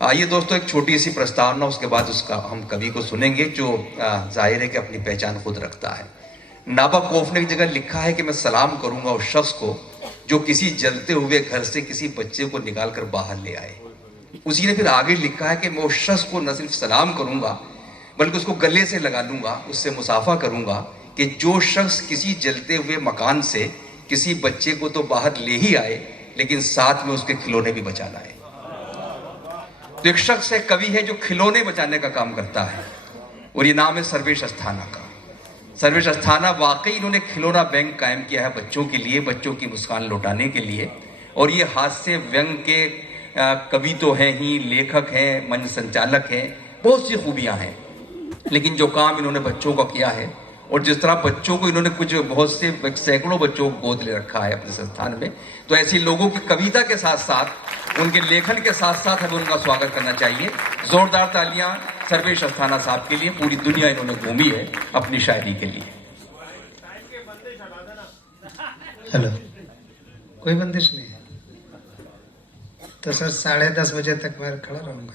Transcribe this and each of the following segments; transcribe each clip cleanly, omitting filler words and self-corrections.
आइए दोस्तों, एक छोटी सी प्रस्तावना, उसके बाद उसका हम कवि को सुनेंगे जो जाहिर है कि अपनी पहचान खुद रखता है। नाबाकोफ ने एक जगह लिखा है कि मैं सलाम करूंगा उस शख्स को जो किसी जलते हुए घर से किसी बच्चे को निकाल कर बाहर ले आए। उसी ने फिर आगे लिखा है कि मैं उस शख्स को न सिर्फ सलाम करूंगा बल्कि उसको गले से लगा लूंगा, उससे मुसाफा करूंगा कि जो शख्स किसी जलते हुए मकान से किसी बच्चे को तो बाहर ले ही आए लेकिन साथ में उसके खिलौने भी बचा लाए। तो एक शख्स है, कवि है, जो खिलौने बचाने का काम करता है और ये नाम है सर्वेश अस्थाना का। सर्वेश अस्थाना वाकई इन्होंने खिलौना बैंक कायम किया है बच्चों के लिए, बच्चों की मुस्कान लौटाने के लिए। और ये हास्य व्यंग के कवि तो हैं ही, लेखक हैं, मंच संचालक हैं, बहुत सी खूबियां हैं। लेकिन जो काम इन्होंने बच्चों का किया है और जिस तरह बच्चों को इन्होंने कुछ बहुत से सैकड़ों बच्चों को गोद ले रखा है अपने संस्थान में, तो ऐसे लोगों की कविता के साथ साथ उनके लेखन के साथ साथ हमें उनका स्वागत करना चाहिए। जोरदार तालियां सर्वेश अस्थाना साहब के लिए। पूरी दुनिया इन्होंने घूमी है अपनी शायरी के लिए। हेलो, कोई बंदिश नहीं है तो सर 10:30 बजे तक मैं खड़ा रहूंगा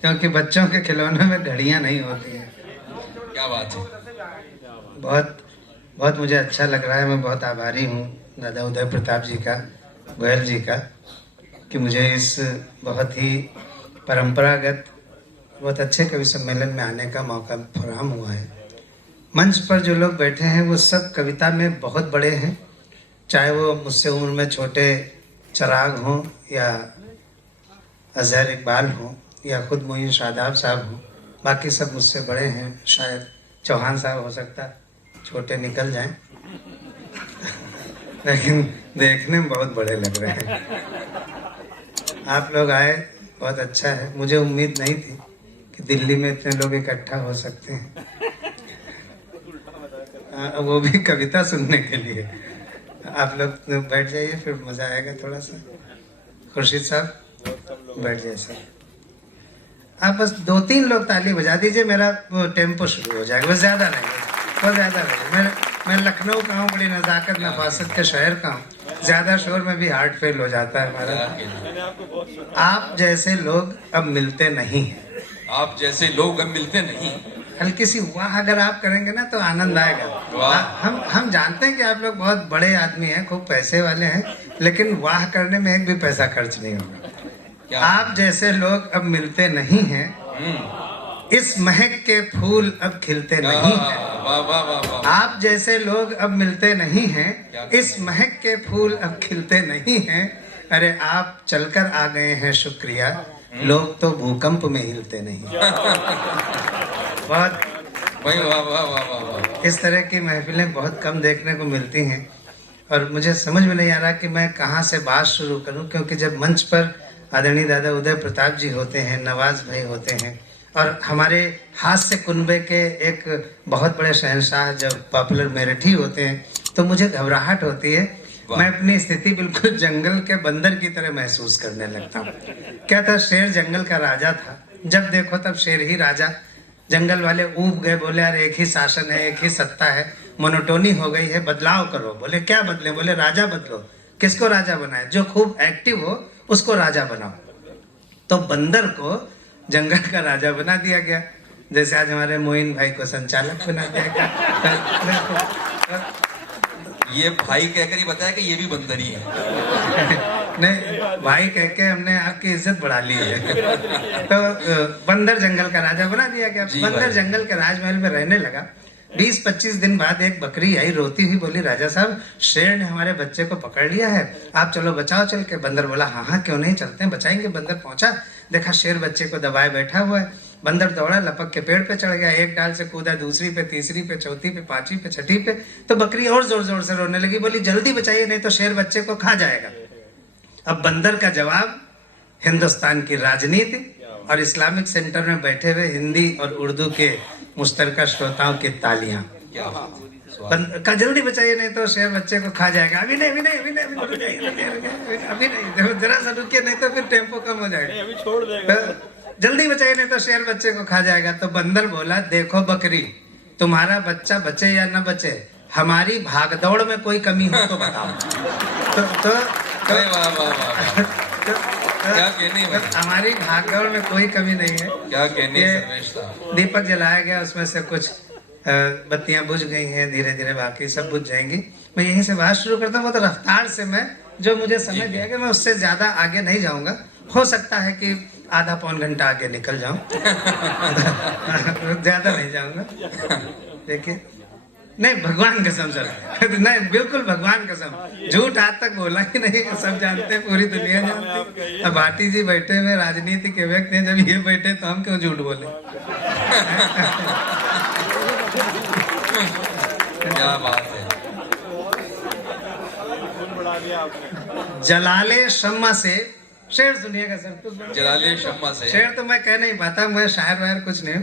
क्योंकि बच्चों के खिलौनों में घड़ियां नहीं होती हैं। क्या बात है, बहुत बहुत मुझे अच्छा लग रहा है। मैं बहुत आभारी हूँ दादा उदय प्रताप जी का, गोयल जी का, कि मुझे इस बहुत ही परंपरागत बहुत अच्छे कवि सम्मेलन में आने का मौका फराहम हुआ है। मंच पर जो लोग बैठे हैं वो सब कविता में बहुत बड़े हैं, चाहे वो मुझसे उम्र में छोटे चिराग हों या अजहर इकबाल हों या खुद मोइन शादाब साहब हों, बाकी सब मुझसे बड़े हैं। शायद चौहान साहब हो सकता छोटे निकल जाएं लेकिन देखने में बहुत बड़े लग रहे हैं। आप लोग आए, बहुत अच्छा है। मुझे उम्मीद नहीं थी कि दिल्ली में इतने लोग इकट्ठा हो सकते हैं, वो भी कविता सुनने के लिए। आप लोग बैठ जाइए, फिर मजा आएगा थोड़ा सा। खुर्शीद साहब बैठ जाइए सर। आप बस 2-3 लोग ताली बजा दीजिए, मेरा टेम्पो शुरू हो जाएगा। बस ज़्यादा नहीं, बहुत ज़्यादा नहीं। मैं लखनऊ का हूँ, बड़ी नज़ाकत नफासत के शहर का हूँ। ज़्यादा शोर में भी हार्ट फेल हो जाता है हमारा। आप जैसे लोग अब मिलते नहीं हैं। आप जैसे लोग अब मिलते नहीं। हल्की सी वाह अगर आप करेंगे ना तो आनंद आएगा। हम जानते हैं कि आप लोग बहुत बड़े आदमी हैं, खूब पैसे वाले हैं, लेकिन वाह करने में एक भी पैसा खर्च नहीं होगा। आप जैसे लोग अब मिलते नहीं हैं, इस महक के फूल अब खिलते नहीं हैं। आप जैसे लोग अब मिलते नहीं हैं, इस महक के फूल अब खिलते नहीं हैं। अरे आप चलकर आ गए हैं, शुक्रिया, लोग तो भूकंप में हिलते नहीं। बहुत भाई वाह वाह वाह वाह वाह। इस तरह की महफिलें बहुत कम देखने को मिलती हैं और मुझे समझ में नहीं आ रहा कि मैं कहाँ से बात शुरू करूं, क्योंकि जब मंच पर आदरणीय दादा उदय प्रताप जी होते हैं, नवाज भाई होते हैं और हमारे हास्य कुनबे के एक बहुत बड़े शहंशाह जब पॉपुलर मेरठी होते हैं तो मुझे घबराहट होती है। मैं अपनी स्थिति बिल्कुल जंगल के बंदर की तरह महसूस करने लगता हूँ। क्या था, शेर जंगल का राजा था, जब देखो तब शेर ही राजा। जंगल वाले ऊब गए, बोले यार एक ही शासन है, एक ही सत्ता है, मोनोटोनी हो गई है, बदलाव करो। बोले क्या बदले? बोले राजा बदलो। किसको राजा बनाए? जो खूब एक्टिव हो उसको राजा बनाओ। तो बंदर को जंगल का राजा बना दिया गया, जैसे आज हमारे मोइन भाई को संचालक बना दिया गया। ये भाई कहकर ही बताया कि ये भी बंदर ही है। नहीं, भाई कह के हमने आपकी इज्जत बढ़ा ली है। तो बंदर जंगल का राजा बना दिया गया। बंदर जंगल के राजमहल में रहने लगा। 20-25 दिन बाद एक बकरी आई, रोती हुई बोली, राजा साहब शेर ने हमारे बच्चे को पकड़ लिया है, आप चलो बचाओ चल के। बंदर बोला हाँ हाँ क्यों नहीं, चलते हैं बचाएंगे। बंदर पहुंचा, देखा शेर बच्चे को दबाए बैठा हुआ है। बंदर दौड़ा, लपक के पेड़ पे चढ़ गया, एक डाल से कूदा, दूसरी पे, तीसरी पे, चौथी पे, पांचवी पे, छठी पे। तो बकरी और जोर जोर से रोने लगी, बोली जल्दी बचाइए नहीं तो शेर बच्चे को खा जाएगा। अब बंदर का जवाब, हिंदुस्तान की राजनीति और इस्लामिक सेंटर में बैठे हुए हिंदी और उर्दू के मुश्तरका श्रोताओं की तालियां। का जल्दी बचाइए नहीं तो शेर बच्चे को खा जाएगा। अभी नहीं, अभी नहीं, अभी नहीं, अभी नहीं, जरा सा रुकिए नहीं तो फिर टेम्पो कम हो जाएगा। अभी छोड़ देगा। जल्दी बचाइए नहीं तो शेर बच्चे को खा जाएगा। तो बंदर बोला, देखो बकरी, तुम्हारा बच्चा बचे या न बचे, हमारी भागदौड़ में कोई कमी हो तो बताओ। तो क्या कहने भाई, हमारी भागदौड़ में कोई कमी नहीं है। क्या कहने ये सर्वेश साहब। दीपक जलाया गया, उसमें से कुछ बत्तियां बुझ गई हैं, धीरे धीरे बाकी सब बुझ जाएंगी। मैं यहीं से बात शुरू करता हूँ। वो तो रफ्तार से मैं जो मुझे समय दिया गया, मैं उससे ज्यादा आगे नहीं जाऊंगा। हो सकता है कि आधा पौन घंटा आगे निकल जाऊं। ज्यादा नहीं जाऊंगा। देखिए, नहीं भगवान कसम सर, नहीं बिल्कुल भगवान कसम, झूठ आज तक बोला ही नहीं। सब जानते हैं, पूरी दुनिया जानती है। अब भाटी जी बैठे हुए राजनीति के व्यक्ति हैं, जब ये बैठे तो हम क्यों झूठ बोले। क्या बात है। जलाले शम्मा से शेर सुनिएगा सर। जलाले शम्मा से। शेर तो मैं कह नहीं पाता, मैं शायर वायर कुछ नहीं।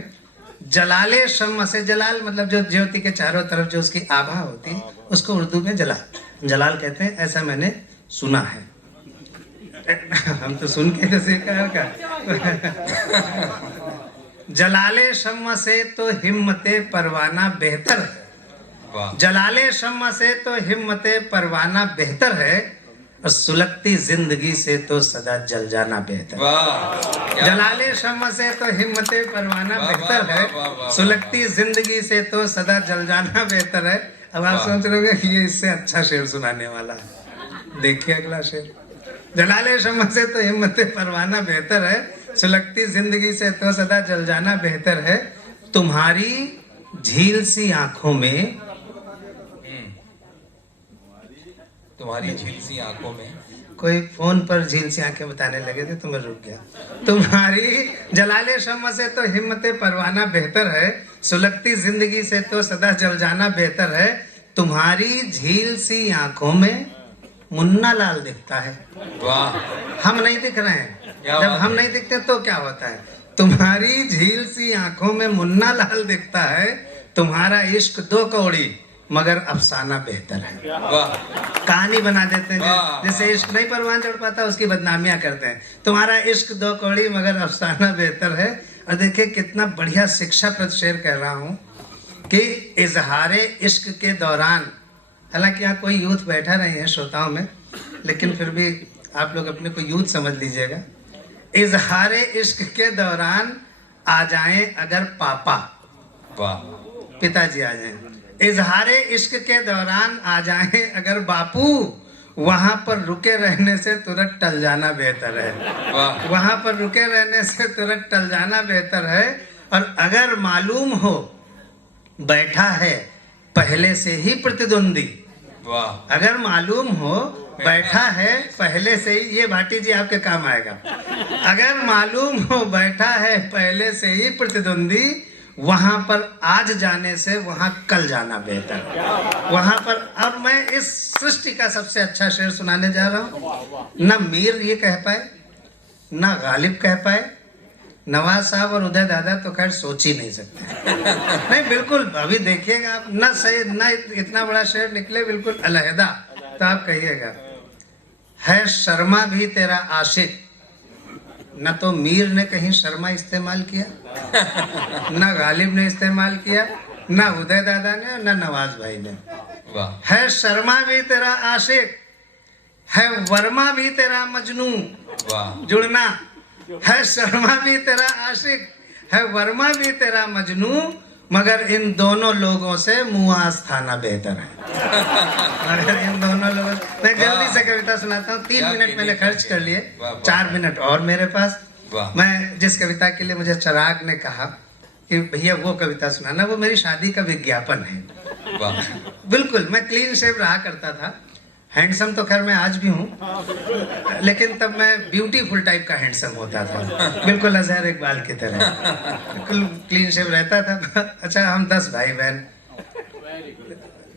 जलाले शम्मा से, जलाल मतलब जो ज्योति के चारों तरफ जो उसकी आभा होती है, उसको उर्दू में जलाल कहते हैं, ऐसा मैंने सुना है। हम तो सुन के तो सीखा है क्या। जलाले शम्मा से तो हिम्मते परवाना बेहतर है। वाह, जलाले शम्मा से तो हिम्मते परवाना बेहतर है, और सुलगती जिंदगी से तो सदा जल जाना बेहतर। वाह, क्या जलाले शम्मा से तो हिम्मते परवाना वाह, बेहतर वाह, है, वाह, वाह, वाह। सुलगती जिंदगी से तो सदा जल जाना बेहतर है। अब आप वाह। सोच रहे होंगे कि ये इससे अच्छा शेर सुनाने वाला है। देखिए अगला शेर। जलाले शम्मा से तो हिम्मते परवाना बेहतर है, सुलगती जिंदगी से तो सदा जल जाना बेहतर है। तुम्हारी झील सी आंखों में, तुम्हारी झील सी आंखों में। कोई फोन पर झील सी आंखें बताने लगे थे तो मैं रुक गया। तुम्हारी जलाले शम्मा से तो हिम्मते परवाना बेहतर है, सुलगती जिंदगी से तो सदा जल जाना बेहतर है। तुम्हारी झील सी आंखों में मुन्ना लाल दिखता है। वाह, हम नहीं दिख रहे हैं। क्या जब बात हम है। नहीं दिखते तो क्या होता है। तुम्हारी झील सी आंखों में मुन्ना लाल दिखता है, तुम्हारा इश्क दो कौड़ी मगर अफसाना बेहतर है। वाह, कहानी बना देते हैं, वाह। जैसे इश्क नहीं परवान चढ़ पाता उसकी बदनामियां करते हैं। तुम्हारा इश्क दो कौड़ी मगर अफसाना बेहतर है। और देखिए कितना बढ़िया शिक्षाप्रद शेर कह रहा हूँ कि इजहारे इश्क के दौरान, हालांकि यहाँ कोई यूथ बैठा नहीं है श्रोताओं में, लेकिन फिर भी आप लोग अपने को यूथ समझ लीजिएगा। इजहारे इश्क के दौरान आ जाएं अगर पापा, वाह, पिताजी आ जाएं। इजहारे इश्क के दौरान आ जाएं अगर बापू, वहां पर रुके रहने से तुरंत टल जाना बेहतर है। वाह, वहां पर रुके रहने से तुरंत टल जाना बेहतर है। और अगर मालूम हो बैठा है पहले से ही प्रतिद्वंदी, वाह, अगर मालूम हो बैठा है पहले से ही, ये भाटी जी आपके काम आएगा। अगर मालूम हो बैठा है पहले से ही प्रतिद्वंदी, वहां पर आज जाने से वहां कल जाना बेहतर। वहां पर, अब मैं इस सृष्टि का सबसे अच्छा शेर सुनाने जा रहा हूँ। न मीर ये कह पाए, न गालिब कह पाए, नवाज साहब और उदय दादा तो खैर सोच ही नहीं सकते। नहीं बिल्कुल, अभी देखिएगा आप, न सही न इतना बड़ा शेर निकले बिल्कुल अलहदा, तो आप कहिएगा है शर्मा भी तेरा आशिक। न तो मीर ने कहीं शर्मा इस्तेमाल किया, न गालिब ने इस्तेमाल किया, न उदय दादा ने, न नवाज भाई ने। वाह, है शर्मा भी तेरा आशिक, है वर्मा भी तेरा मजनू। वाह, जुड़ना, है शर्मा भी तेरा आशिक, है वर्मा भी तेरा मजनू, मगर इन दोनों लोगों से मुआज थाना बेहतर है। मगर इन दोनों लोगों, मैं जल्दी से कविता सुनाता हूँ। 3 मिनट मैंने खर्च कर लिए, 4 मिनट और मेरे पास। वाह। मैं जिस कविता के लिए मुझे चिराग ने कहा कि भैया वो कविता सुनाना, वो मेरी शादी का विज्ञापन है। वाह, बिल्कुल, मैं क्लीन शेव रहा करता था। हैंडसम तो खैर मैं आज भी हूँ, लेकिन तब मैं ब्यूटीफुल टाइप का हैंडसम होता था, बिल्कुल अजहर इकबाल की तरह, बिल्कुल क्लीन शेव रहता था। अच्छा, हम 10 भाई बहन,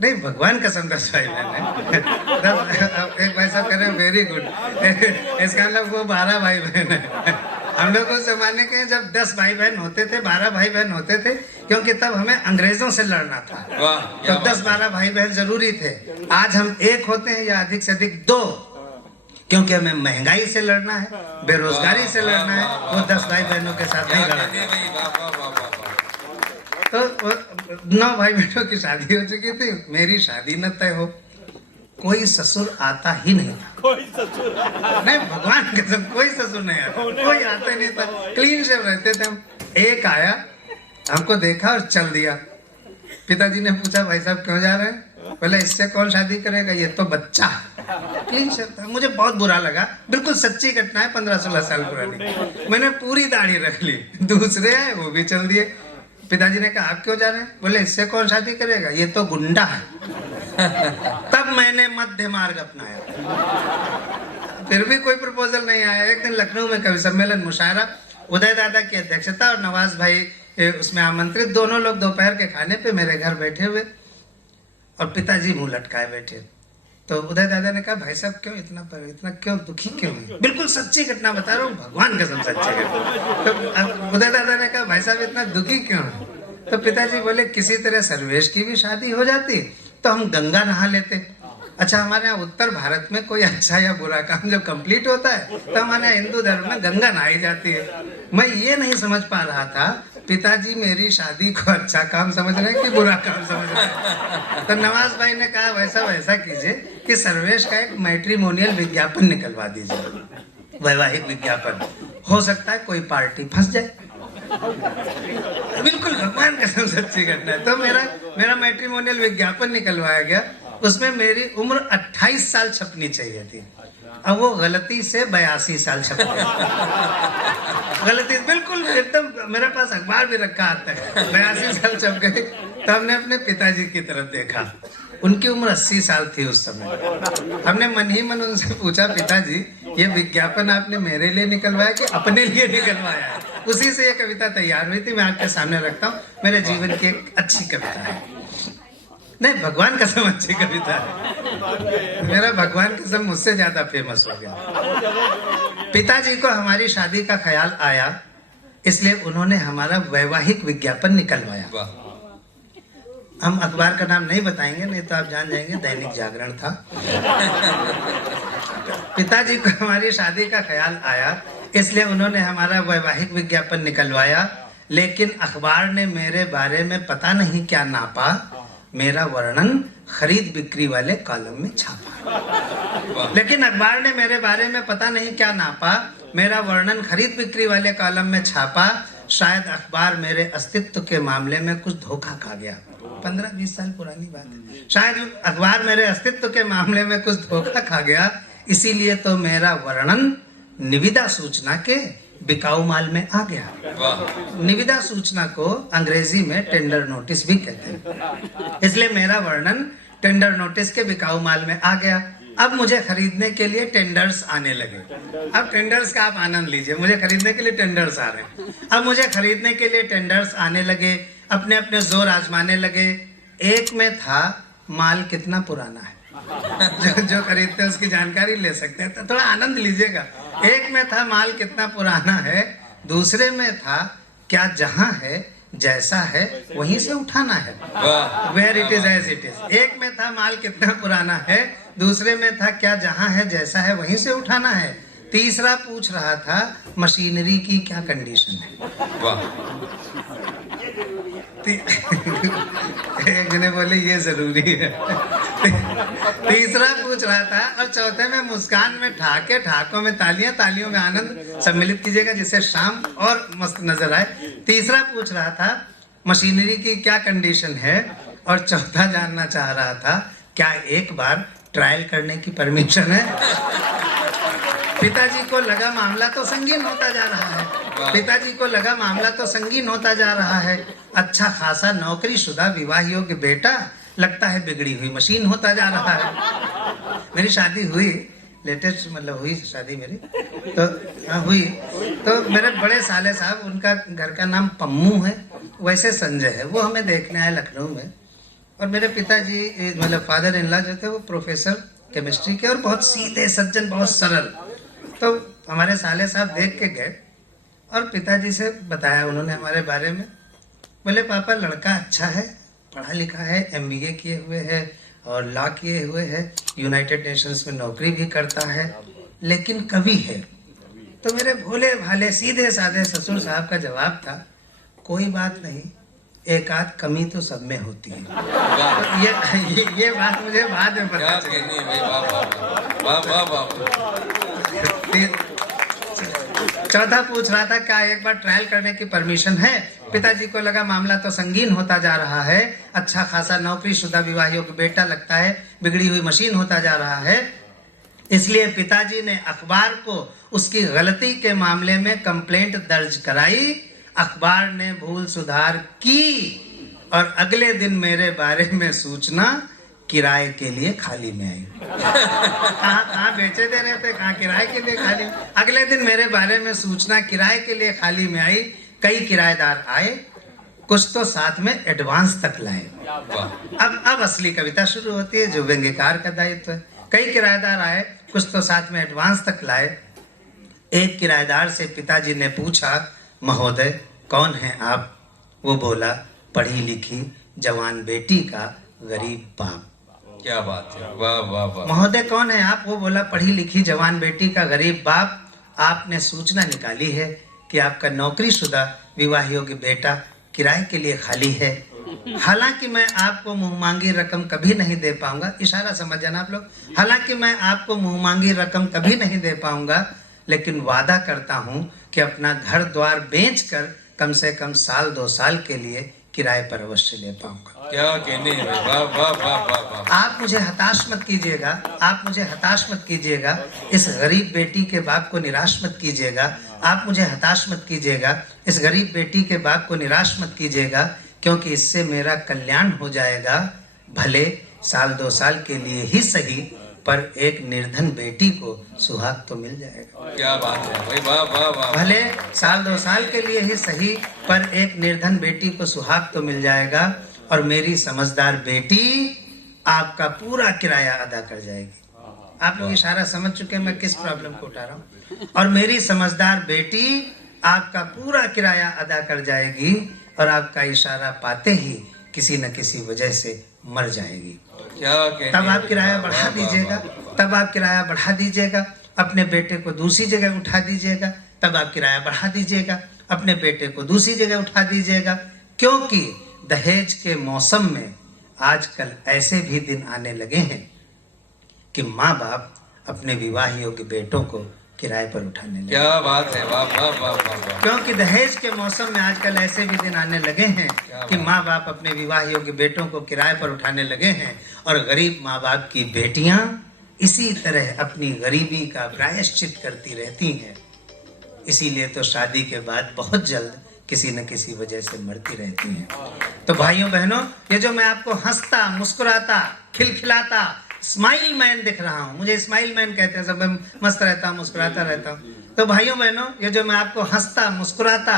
नहीं भगवान कसम 10 भाई बहन है। 10, एक भाई साहब कह रहे हैं वेरी गुड, इसका मतलब वो 12 भाई बहन है। हम लोग उस जमाने के जब 10 भाई बहन होते थे, 12 भाई बहन होते थे, क्योंकि तब हमें अंग्रेजों से लड़ना था। वाह, तो 10-12 भाई बहन जरूरी थे। आज हम 1 होते हैं या अधिक से अधिक 2, क्योंकि हमें महंगाई से लड़ना है, बेरोजगारी से लड़ना है। वो 10 भाई बहनों के साथ नहीं लड़ा। तो 9 भाई बहनों की शादी हो चुकी थी, मेरी शादी न तय हो। कोई ससुर आता ही नहीं था। कोई ससुर नहीं, भगवान कसम कोई ससुर नहीं आता, कोई आता ही नहीं था, क्लीन शेव रहते थे हम। एक आया, हमको देखा और चल दिया। पिताजी ने पूछा भाई साहब क्यों जा रहे हैं? बोले इससे कौन शादी करेगा, ये तो बच्चा। क्लीन शेव था। मुझे बहुत बुरा लगा, बिल्कुल सच्ची घटना है, 15-16 साल पुरानी। मैंने पूरी दाढ़ी रख ली। दूसरे आए, वो भी चल दिए। पिताजी ने कहा आप क्यों जा रहे हैं? बोले इससे कौन शादी करेगा, ये तो गुंडा है। तब मैंने मध्य मार्ग अपनाया। फिर भी कोई प्रपोजल नहीं आया। एक दिन लखनऊ में कवि सम्मेलन मुशायरा, उदय दादा की अध्यक्षता और नवाज भाई उसमें आमंत्रित। दोनों लोग दोपहर के खाने पे मेरे घर बैठे हुए और पिताजी मुंह लटकाए बैठे। तो उदय दादा ने कहा भाई साहब क्यों इतना क्यों दुखी क्यों है? बिल्कुल सच्ची घटना बता रहा हूँ, भगवान कसम सच्ची घटना। तो उदय दादा ने कहा भाई साहब इतना दुखी क्यों है? तो पिताजी बोले किसी तरह सर्वेश की भी शादी हो जाती तो हम गंगा नहा लेते। अच्छा, हमारे यहाँ उत्तर भारत में कोई अच्छा या बुरा काम जब कंप्लीट होता है तो हमारे यहाँ हिंदू धर्म में गंगा नहाई जाती है। मैं ये नहीं समझ पा रहा था पिताजी मेरी शादी को अच्छा काम समझ रहे हैं कि बुरा काम समझ रहे हैं। तो नवाज भाई ने कहा वैसा कीजिए कि सर्वेश का एक मैट्रिमोनियल विज्ञापन निकलवा दीजिए, वैवाहिक विज्ञापन। हो सकता है कोई पार्टी फंस जाए। बिल्कुल भगवान कसम सच्ची घटना है। तो मेरा मैट्रिमोनियल विज्ञापन निकलवाया गया। उसमें मेरी उम्र 28 साल छपनी चाहिए थी, अब वो गलती से 82 साल छप गई। गलती बिल्कुल एकदम। मेरे पास अखबार भी रखा आता है, 82 साल छप गई। तो हमने अपने पिताजी की तरफ देखा, उनकी उम्र 80 साल थी उस समय। हमने मन ही मन उनसे पूछा पिताजी ये विज्ञापन आपने मेरे लिए निकलवाया कि अपने लिए निकलवाया है? उसी से ये कविता तैयार हुई थी, मैं आपके सामने रखता हूँ। मेरे जीवन की एक अच्छी कविता है, नहीं भगवान कसम अच्छी कविता है। मेरा भगवान कसम मुझसे ज्यादा फेमस हो गया। पिताजी को हमारी शादी का ख्याल आया, इसलिए उन्होंने हमारा वैवाहिक विज्ञापन निकलवाया। हम अखबार का नाम नहीं बताएंगे, नहीं तो आप जान जाएंगे दैनिक जागरण था। पिताजी को हमारी शादी का ख्याल आया, इसलिए उन्होंने हमारा वैवाहिक विज्ञापन निकलवाया। लेकिन अखबार ने मेरे बारे में पता नहीं क्या नापा, मेरा वर्णन खरीद बिक्री वाले कॉलम में छापा। लेकिन अखबार ने मेरे बारे में पता नहीं क्या नापा, मेरा वर्णन खरीद बिक्री वाले कॉलम में छापा। शायद अखबार मेरे अस्तित्व के मामले में कुछ धोखा खा गया। 15-20 साल पुरानी बात है। शायद अखबार मेरे अस्तित्व के मामले में कुछ धोखा खा गया, इसीलिए तो मेरा वर्णन निविदा सूचना के बिकाऊ माल में आ गया। निविदा सूचना को अंग्रेजी में टेंडर नोटिस भी कहते हैं, इसलिए मेरा वर्णन टेंडर नोटिस के बिकाऊ माल में आ गया। अब मुझे खरीदने के लिए टेंडर्स आने लगे। अब टेंडर्स का आप आनंद लीजिए, मुझे खरीदने के लिए टेंडर्स आ रहे हैं। अब मुझे खरीदने के लिए टेंडर्स आने लगे, अपने अपने जोर आजमाने लगे। एक में था माल कितना पुराना है, जो खरीदते हैं उसकी जानकारी ले सकते हैं, तो थोड़ा आनंद लीजिएगा। एक में था माल कितना पुराना है, दूसरे में था क्या जहां है जैसा है वहीं से उठाना है, where it is as it is. एक में था माल कितना पुराना है, दूसरे में था क्या जहां है जैसा है वहीं से उठाना है, तीसरा पूछ रहा था मशीनरी की क्या कंडीशन है। एक जने बोले ये जरूरी है। तीसरा पूछ रहा था, और चौथे में मुस्कान में ठाके, ठाकों में तालियां, तालियों में आनंद सम्मिलित कीजिएगा जिससे शाम और मस्त नजर आए। तीसरा पूछ रहा था मशीनरी की क्या कंडीशन है, और चौथा जानना चाह रहा था क्या एक बार ट्रायल करने की परमिशन है। पिताजी को लगा मामला तो संगीन होता जा रहा है। पिताजी को लगा मामला तो संगीन होता जा रहा है। अच्छा खासा नौकरीशुदा विवाह योग्य बेटा लगता है बिगड़ी हुई मशीन होता जा रहा है। मेरी शादी हुई, लेटेस्ट मतलब हुई शादी मेरी, तो हुई तो मेरे बड़े साले साहब, उनका घर का नाम पम्मू है, वैसे संजय है, वो हमें देखने आए लखनऊ में। और मेरे पिताजी मतलब फादर इन लॉ जो थे वो प्रोफेसर केमिस्ट्री के और बहुत सीधे सज्जन, बहुत सरल। तो हमारे साले साहब देख के गए और पिताजी से बताया उन्होंने हमारे बारे में। बोले पापा लड़का अच्छा है, पढ़ा लिखा है, MBA किए हुए है और लॉ किए हुए है, यूनाइटेड नेशंस में नौकरी भी करता है, लेकिन कवि है। तो मेरे भोले भाले सीधे साधे ससुर साहब का जवाब था कोई बात नहीं, एक आध कमी तो सब में होती है। वाह तो ये बात मुझे बाद में क्या पता चली। कहनी है भाई, वाह वाह वाह वाह वाह। चौथा पूछ रहा था क्या एक बार ट्रायल करने की परमिशन है। पिताजी को लगा मामला तो संगीन होता जा रहा है, अच्छा खासा नौकरीशुदा विवाह योग्य बेटा लगता है, बिगड़ी हुई मशीन होता जा रहा है, इसलिए पिताजी ने अखबार को उसकी गलती के मामले में कंप्लेंट दर्ज कराई। अखबार ने भूल सुधार की और अगले दिन मेरे बारे में सूचना किराए के लिए खाली में आई। कहाँ बेचे दे रहे थे, कहाँ किराए के लिए खाली। अगले दिन मेरे बारे में सूचना किराए के लिए खाली में आई। कई किराएदार आए, कुछ तो साथ में एडवांस तक लाए। अब असली कविता शुरू होती है जो व्यंग्यकार का दायित्व है। कई किराएदार आए, कुछ तो साथ में एडवांस तक लाए। एक किराएदार से पिताजी ने पूछा, महोदय कौन है आप? वो बोला, पढ़ी लिखी जवान बेटी का गरीब बाप। क्या बात है, वाह वाह वाह। महोदय कौन है आप? वो बोला, पढ़ी लिखी जवान बेटी का गरीब बाप। आपने सूचना निकाली है कि आपका नौकरीशुदा विवाह योग्य बेटा किराए के लिए खाली है। हालांकि मैं आपको मुंह मांगी रकम कभी नहीं दे पाऊंगा, इशारा समझ जाना आप लोग, हालांकि मैं आपको मुंह मांगी रकम कभी नहीं दे पाऊंगा, लेकिन वादा करता हूं कि अपना घर द्वार बेचकर कम से कम 1-2 साल के लिए किराए पर अवश्य ले पाऊंगा। क्या कहने हैं, वाह वाह वाह वाह वाह। आप मुझे हताश मत कीजिएगा, आप मुझे हताश मत कीजिएगा, इस गरीब बेटी के बाप को निराश मत कीजिएगा, आप मुझे हताश मत कीजिएगा, इस गरीब बेटी के बाप को निराश मत कीजिएगा, क्योंकि इससे मेरा कल्याण हो जाएगा। भले 1-2 साल के लिए ही सही, पर एक निर्धन बेटी को सुहाग तो मिल जाएगा। क्या बात है भाई, वाह वाह वाह। भले 1-2 साल के लिए ही सही, पर एक निर्धन बेटी को सुहाग तो मिल जाएगा, और मेरी समझदार बेटी आपका पूरा किराया अदा कर जाएगी। आप लोग इशारा समझ चुके हैं मैं किस प्रॉब्लम को उठा रहा हूँ। और मेरी समझदार बेटी आपका पूरा किराया अदा कर जाएगी, और आपका इशारा पाते ही किसी न किसी वजह से मर जाएगी। क्या कहने, तब आप किराया बढ़ा दीजिएगा, तब आप किराया बढ़ा दीजिएगा, अपने बेटे को दूसरी जगह उठा दीजिएगा, तब आप किराया बढ़ा दीजिएगा, अपने बेटे को दूसरी जगह उठा दीजिएगा। क्योंकि दहेज के मौसम में आजकल ऐसे भी दिन आने लगे हैं कि माँ बाप अपने विवाह योग्य बेटों को किराए पर उठाने लगे। क्या बात है, वाह वाह वाह वाह। क्योंकि दहेज के मौसम में आजकल ऐसे भी दिन आने लगे हैं कि माँ बाप अपने विवाह योग्य बेटों को किराए पर उठाने लगे हैं, और गरीब माँ बाप की बेटियां इसी तरह अपनी गरीबी का प्रायश्चित करती रहती हैं। इसीलिए तो शादी के बाद बहुत जल्द किसी न किसी वजह से मरती रहती हैं। तो भाइयों बहनों, ये जो मैं आपको हंसता मुस्कुराता खिलखिलाता स्माइल मैन दिख रहा हूँ, मुझे स्माइल मैन कहते हैं, सब मैं मस्त रहता हूँ, मुस्कुराता रहता हूँ। तो भाइयों बहनों, ये जो मैं आपको हंसता मुस्कुराता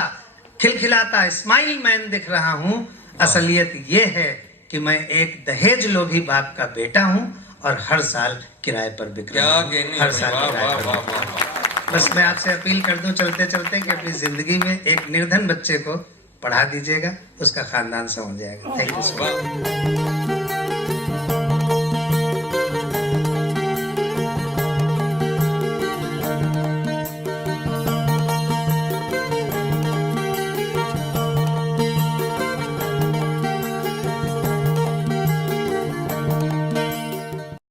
खिलखिलाता स्माइल मैन दिख रहा हूँ, असलियत ये है कि मैं एक दहेज लोभी बाप का बेटा हूँ, और हर साल किराए पर बिक रहा हूँ, हर साल किराए पर। बस मैं आपसे अपील कर दूं चलते चलते कि अपनी जिंदगी में एक निर्धन बच्चे को पढ़ा दीजिएगा, उसका खानदान संभल जाएगा। Thank you so much.